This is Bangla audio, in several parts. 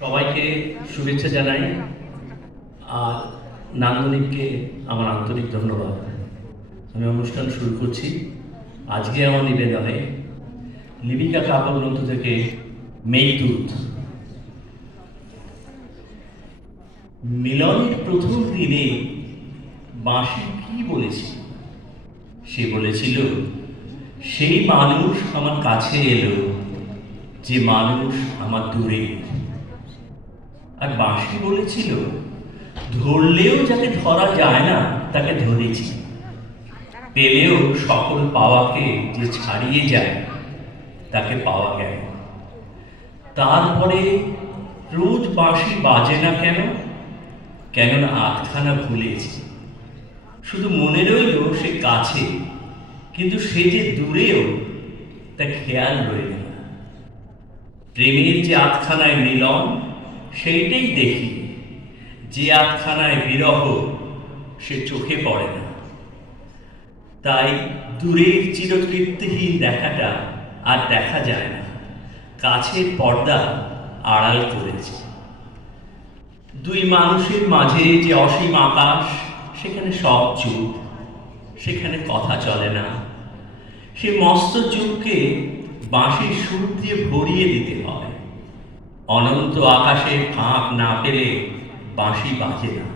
সবাইকে শুভেচ্ছা জানাই। আর নান্দনিককে আমার আন্তরিক ধন্যবাদ। আমি অনুষ্ঠান শুরু করছি। আজকে আমার নিবেদনে লিপিকা কাব্যগ্রন্থ থেকে মেঘদূত। মিলনের প্রথম দিনে বাঁশি কি বলেছিল? সে বলেছিল, সেই মানুষ আমার কাছে এলো যে মানুষ আমার দূরে। আর বাঁশি বলেছিল, ধরলেও যাকে ধরা যায় না তাকে ধরেছি, পেলেও সকল পাওয়াকে যে ছাড়িয়ে যায় তাকে পাওয়া গেল। তারপরে রোজ বাঁশি বাজে না কেন? কেননা আধখানা ভুলেছি। শুধু মনে রইল সে কাছে, কিন্তু সে যে দূরেও তা খেয়াল রইল না। প্রেমের যে আধখানায় মিলন সেইটাই দেখি, যে আধখানায় বিরহ সে চোখে পড়ে না। তাই দূরের চিরতৃপ্তিহীন দেখাটা আর দেখা যায় না, কাছের পর্দা আড়াল করেছে। দুই মানুষের মাঝে যে অসীম আকাশ, সেখানে সব চুপ, সেখানে কথা চলে না। সে মস্ত চুপকে বাঁশির সুর দিয়ে ভরিয়ে দিতে হয়। অনন্ত আকাশে ফাঁক না পেলে বাঁশি বাজে না।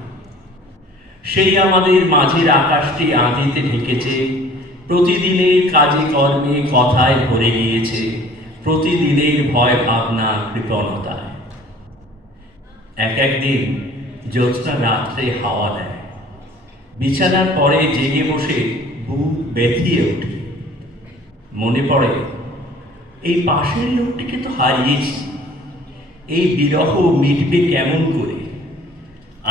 সেই আমাদের মাঝের আকাশটি আঁধিতে ঢেকেছে, প্রতিদিনের কাজে কর্মে কথায় ভরে গিয়েছে, প্রতিদিনের ভয় ভাবনা কৃপণতায়। একদিন জ্যোৎস্না রাত্রে হাওয়া দেয়, বিছানার পরে জেগে বসে বুক ব্যথিয়ে ওঠে। মনে পড়ে, এই পাশের লোকটিকে তো হারিয়েছি, এই বিরহ মিটবে কেমন করে?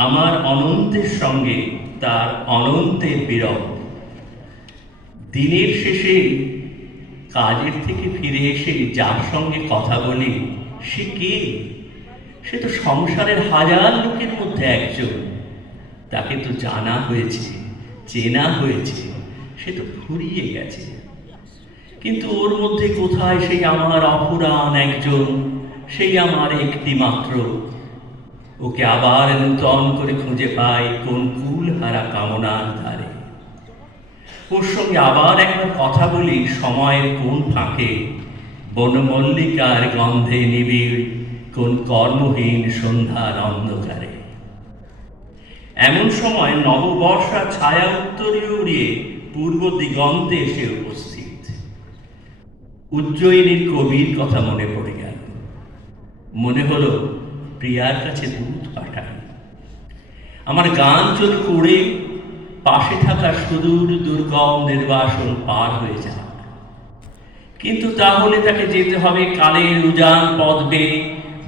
আমার অনন্তের সঙ্গে তার অনন্তের বিরহ। দিনের শেষে কাজের থেকে ফিরে এসে যার সঙ্গে কথা বলি, সে কে? সে তো সংসারের হাজার লোকের মধ্যে একজন। তাকে তো জানা হয়েছে, চেনা হয়েছে, সে তো ফুরিয়ে গেছে। কিন্তু ওর মধ্যে কোথায় সেই আমার অপুরাণ একজন, সেই আমার একটি মাত্র? ওকে আবার নূতন করে খুঁজে পাই কোন কুলহারা কামনার ধারে। ওর সঙ্গে আবার একবার কথা বলি সময়ের কোন ফাঁকে, বনমল্লিকার গন্ধে নিবিড় কোন কর্মহীন সন্ধ্যার অন্ধকারে। এমন সময় নববর্ষা ছায়া উত্তরীয় উড়িয়ে পূর্ব দিগন্তে এসে উপস্থিত। উজ্জয়িনীর কবির কথা মনে পড়ে গেল। মনে হলো প্রিয়ার কাছে দূত পাঠাই। আমার গান চলুক উড়ে, পাশে থাকা সুদূর দুর্গম নির্বাসন পার হয়ে যাক। কিন্তু তাহলে তাকে যেতে হবে কালের উজান পথ বেয়ে,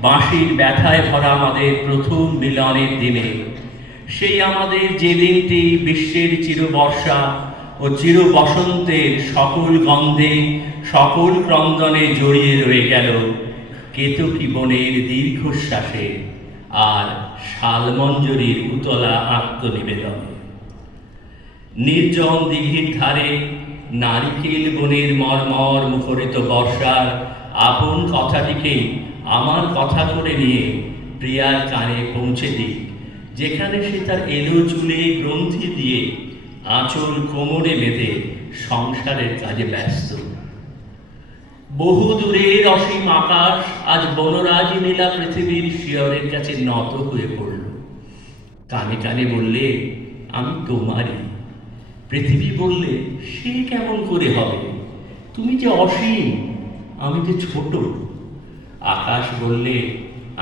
বাঁশির ব্যথায় ভরা আমাদের প্রথম মিলনের দিনে। সেই আমাদের যে দিনটি বিশ্বের চিরবর্ষা ও চির বসন্তের সকল গন্ধে, সকল ক্রন্দনে জড়িয়ে রয়ে গেল কেতকী বনের দীর্ঘশ্বাসে আর শালমঞ্জরির উতলা আত্মনিবেদনে। নির্জন দিঘির ধারে নারিকেল বনের মর্মর মুখরিত বর্ষার আপন কথাটিকে আমার কথা করে নিয়ে প্রিয়ার কানে পৌঁছে দিই, যেখানে সে তার এলো চুলে গ্রন্থি দিয়ে আঁচল কোমরে বেঁধে সংসারের কাজে ব্যস্ত। বহু দূরের অসীম আকাশ আজ বনরাজি নীলা পৃথিবীর শিয়রের কাছে নত হয়ে পড়ল। কানে কানে বললে, আমি তোমারই। পৃথিবী বললে, সে কেমন করে হবে? তুমি যে অসীম, আমি যে ছোট। আকাশ বললে,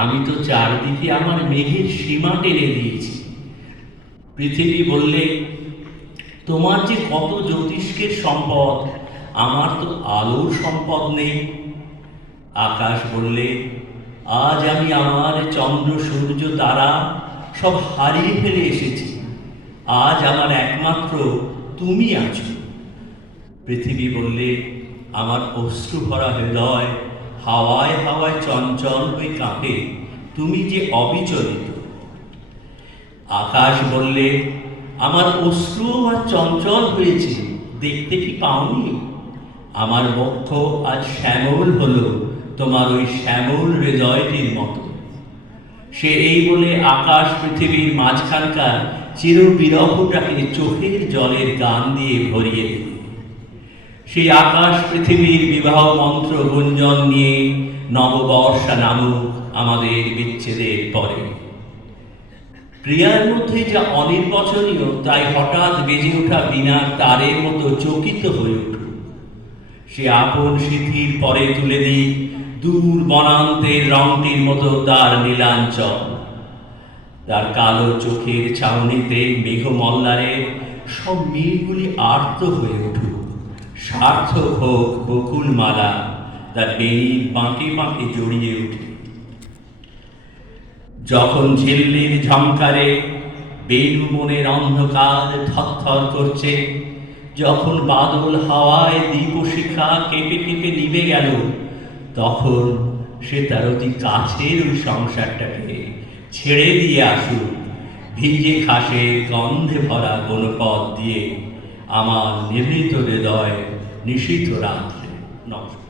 আমি তো চারদিকে আমার মেঘের সীমা টেনে দিয়েছি। পৃথিবী বললে, তোমার যে কত জ্যোতিষ্কের সম্পদ, আমার তো আলোর সম্পদ নেই। আকাশ বললে, আজ আমি আমার চন্দ্র সূর্য তারা সব হারিয়ে ফেলে এসেছি, আজ আমার একমাত্র তুমি আছো। পৃথিবী বললে, আমার অশ্রু ভরা হৃদয় হাওয়ায় হাওয়ায় চঞ্চল হয়ে কাঁপে, তুমি যে অবিচলিত। আকাশ বললে, আমার অশ্রু আর চঞ্চল হয়েছে, দেখতে কি পাওনি? আমার বক্ষ আজ শ্যামল হলো তোমার ওই শ্যামল হৃদয়টির মতো। সে এই বলে আকাশ পৃথিবীর মাঝখানকার চির বিরহটাকে চোখের জলের গান দিয়ে ভরিয়ে দিল। সেই আকাশ পৃথিবীর বিবাহ মন্ত্র গুঞ্জন নিয়ে নববর্ষা নামুক আমাদের বিচ্ছেদের পরে। প্রিয়ার মধ্যে যা অনির্বচনীয় তাই হঠাৎ বেজে ওঠা বীণার তারের মতো চকিত হয়ে উঠুক। সে আপন সিদ্ধির পরে তুলে দিক দূর বনান্তের রংটির মতো তার নীলাঞ্চল। তার কালো চোখের ছাউনিতে মেঘমল্লারের সব মেয়েগুলি আর্ত হয়ে উঠুক, সার্থক হোক বকুলমালা তার বেণীর বাঁকে বাঁকে জড়িয়ে উঠে। যখন ঝিল্লির ঝংকারে বেণু বনের অন্ধকার থরথর করছে, যখন বাদল হাওয়ায় দীপশিখা কেঁপে কেঁপে নিভে গেল, তখন সে তার অতি কাছের ওই সংসারটাকে ছেড়ে দিয়ে আসুক ভিজে ঘাসের গন্ধে ভরা গণপথ দিয়ে আমার নিভৃত হৃদয় নিশীথ রাত্রে। নমস্কার।